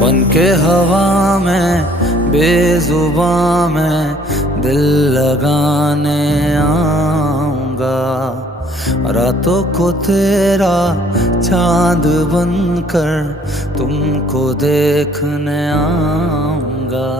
बन के हवा में बेजुबां में दिल लगाने आऊंगा। रातों को तेरा चांद बनकर तुमको देखने आऊंगा।